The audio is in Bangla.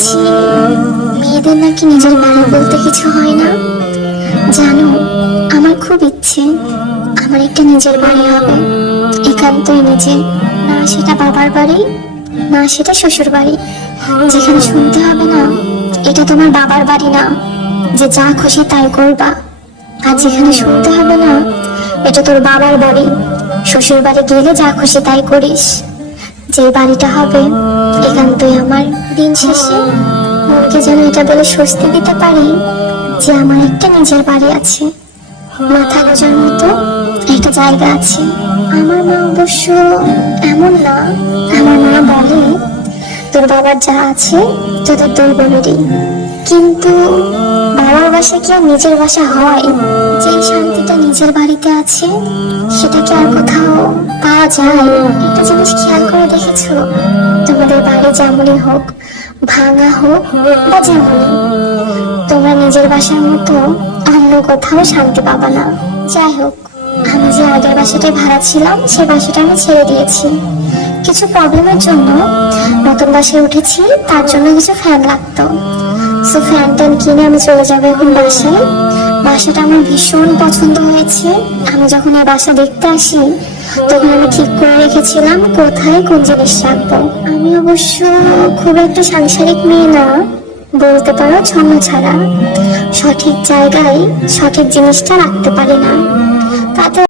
শুনেছি মেয়েদের নাকি নিজের বাড়ি বলতে কিছু হয় না। জানো, আমার খুব ইচ্ছে আমার একটা নিজের বাড়ি হবে, একান্তই নিজে। না সেটা বাবার বাড়ি, না সেটা শ্বশুর বাড়ি, যেখানে শুনতে হবে না এটা তোমার বাবার বাড়ি না, যে যা খুশি তাই করবা। আর যেখানে শুনতে হবে না এটা তোর বাবার বাড়ি, শ্বশুর বাড়ি গেলে যা খুশি তাই করিস। যে বাড়িটা হবে একান্তই আমার। দিন শেষে মনকে যেন এটা বলে স্বস্তি দিতে পারি যে আমার একটা নিজের বাড়ি আছে, মাথা গোজার মতো একটা জায়গা আছে। আমার মা অবশ্য এমন না, আমার মা বলে তোর বাবার যা আছে তোদের দুই বোনেরই। কিন্তু বাবার বাসা কি আর নিজের বাসা হয়? যে শান্তিটা নিজের বাড়িতে আছে সেটা কি আর কোথাও পাওয়া যায়? একটা জিনিস খেয়াল করে দেখেছো, তোমাদের বাড়ি যেমনই হোক, ভাঙা হোক বা যেমনই, তোমরা নিজের বাসার মতো অন্য কোথাও শান্তি পাবা না। যাই হোক, আমি যে আগের বাসাটায় ভাড়া ছিলাম সে বাসাটা আমি ছেড়ে দিয়েছি কিছু প্রবলেমের জন্য। নতুন বাসায় উঠেছি, তার জন্য কিছু ফ্যান লাগতো, সো ফ্যান ট্যান কিনে আমি চলে যাবো এখন বাসায়। বাসাটা আমার ভীষণ পছন্দ হয়েছে। আমি যখন এই বাসা দেখতে আসি তখন আমি ঠিক করে রেখেছিলাম কোথায় কোন জিনিস রাখবো। আমি অবশ্য খুব একটা সাংসারিক মেয়ে না, বলতে পারো ছন্ন ছাড়া। সঠিক জায়গায় সঠিক জিনিসটা রাখতে পারি না, তাতে